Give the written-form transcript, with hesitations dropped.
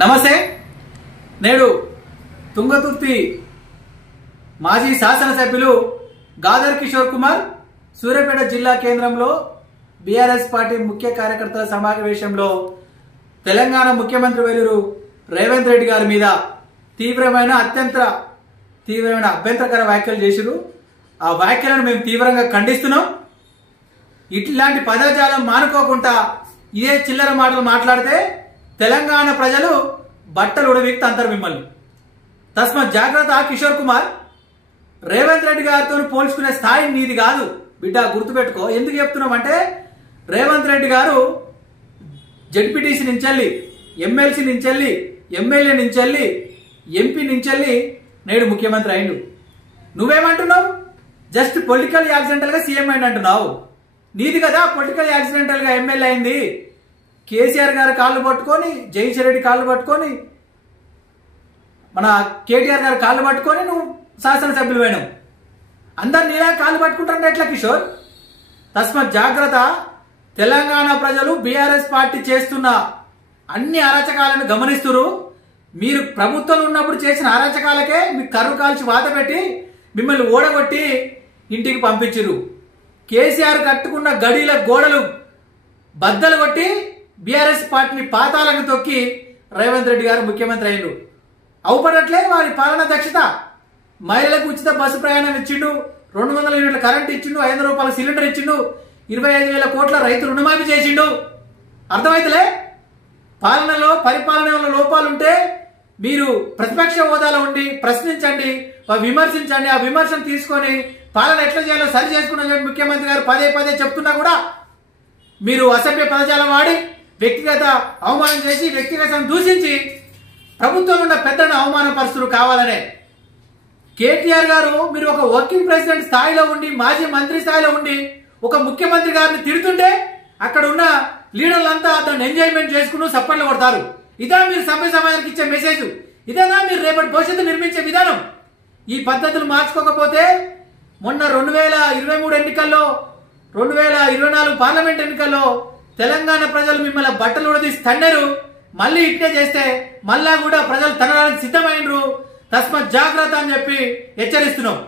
నమస్తే. నేడు తుంగతుర్తి మాజీ శాసనసభ్యులు గాదర్ కిషోర్ కుమార్ సూర్యాపేట జిల్లా కేంద్రంలో బీఆర్ఎస్ పార్టీ ముఖ్య కార్యకర్తల సమావేశంలో తెలంగాణ ముఖ్యమంత్రి వర్యులు రేవంత్ రెడ్డి గారి మీద అత్యంత తీవ్రమైన అభ్యంతరకర వ్యాఖ్యలు చేశారు. ఆ వ్యాఖ్యలను మేము తీవ్రంగా ఖండిస్తున్నాం. ఇట్లాంటి పదజాలం మానుకోకుండా ఇదే చిల్లర మాటలు మాట్లాడితే తెలంగాణ ప్రజలు బట్టలు ఉడవిక్తి అంటారు మిమ్మల్ని. తస్మాత్ జాగ్రత్త కిషోర్ కుమార్. రేవంత్ రెడ్డి గారితో పోల్చుకునే స్థాయి నీది కాదు బిడ్డ, గుర్తుపెట్టుకో. ఎందుకు చెప్తున్నామంటే రేవంత్ రెడ్డి గారు జడ్పీటీసీ నుంచి వెళ్ళి, ఎమ్మెల్సీ నుంచి వెళ్ళి, ఎమ్మెల్యే నుంచి వెళ్ళి, ఎంపీ నుంచి వెళ్ళి నేడు ముఖ్యమంత్రి అయిండు. నువ్వేమంటున్నావు? జస్ట్ పొలిటికల్ యాక్సిడెంటల్ గా సీఎం అయింది అంటున్నావు. నీది కదా పొలిటికల్ యాక్సిడెంటల్ గా ఎమ్మెల్యే అయింది. కేసీఆర్ గారి కాళ్ళు పట్టుకొని, జగదీశ్వర్ రెడ్డి కాళ్ళు పట్టుకొని, మన కేటీఆర్ గారి కాళ్ళు పట్టుకొని నువ్వు శాసనసభ్యులు పోయినావు. అందరు నీలా కాళ్ళు పట్టుకుంటారంటే ఎట్లా కిషోర్? తస్మాత్ జాగ్రత్త. తెలంగాణ ప్రజలు బీఆర్ఎస్ పార్టీ చేస్తున్న అన్ని అరాచకాలను గమనిస్తున్నారు. మీరు ప్రభుత్వంలో ఉన్నప్పుడు చేసిన అరాచకాలకే మీ కర్రు కాల్చి వాత పెట్టి మిమ్మల్ని ఓడగొట్టి ఇంటికి పంపించారు. కేసీఆర్ కట్టుకున్న గడీల గోడలు బద్దలు కొట్టి బీఆర్ఎస్ పార్టీని పాతాలకు తొక్కి రేవంత్ రెడ్డి గారు ముఖ్యమంత్రి అయ్యిండు. అవుపడట్లే వారి పాలన దక్షత. మహిళలకు ఉచిత బస్సు ప్రయాణం ఇచ్చిండు, 200 యూనిట్ల కరెంట్ ఇచ్చిండు, 500 రూపాయల సిలిండర్ ఇచ్చిండు, 25,000 కోట్ల రైతు రుణమాఫీ చేసిండు. అర్థమైతలే? పాలనలో పరిపాలనలో లోపాలుంటే మీరు ప్రతిపక్ష హోదాలో ఉండి ప్రశ్నించండి, విమర్శించండి. ఆ విమర్శను తీసుకొని పాలన ఎట్లా చేయాలో సరి చేసుకున్న ముఖ్యమంత్రి గారు పదే పదే చెప్తున్నా కూడా మీరు అసభ్య పదజాలం వాడి వ్యక్తిగత అవమానం చేసి, వ్యక్తిగతం దూషించి ప్రభుత్వంలో ఉన్న పెద్దలను అవమానపరుస్తులు కావాలనే. కేటీఆర్ గారు మీరు ఒక వర్కింగ్ ప్రెసిడెంట్ స్థాయిలో ఉండి, మాజీ మంత్రి స్థాయిలో ఉండి ఒక ముఖ్యమంత్రి గారిని తిడుతుంటే అక్కడ ఉన్న లీడర్లంతా దాన్ని ఎంజాయ్మెంట్ చేసుకుని సప్పట్లు కొడతారు. ఇదా మీరు సభ్య సమాజానికి ఇచ్చే మెసేజ్? ఇదేనా మీరు రేపటి భవిష్యత్తు నిర్మించే విధానం? ఈ పద్ధతులు మార్చుకోకపోతే మొన్న 2023 ఎన్నికల్లో, 2024 పార్లమెంట్ ఎన్నికల్లో తెలంగాణ ప్రజలు మిమ్మల్ని బట్టలు ఉడదీసి తండరు. మళ్ళీ ఇట్టే చేస్తే మళ్ళా కూడా ప్రజలు తనడానికి సిద్ధమైనరు. తస్మాత్ జాగ్రత్త అని చెప్పి హెచ్చరిస్తున్నాం.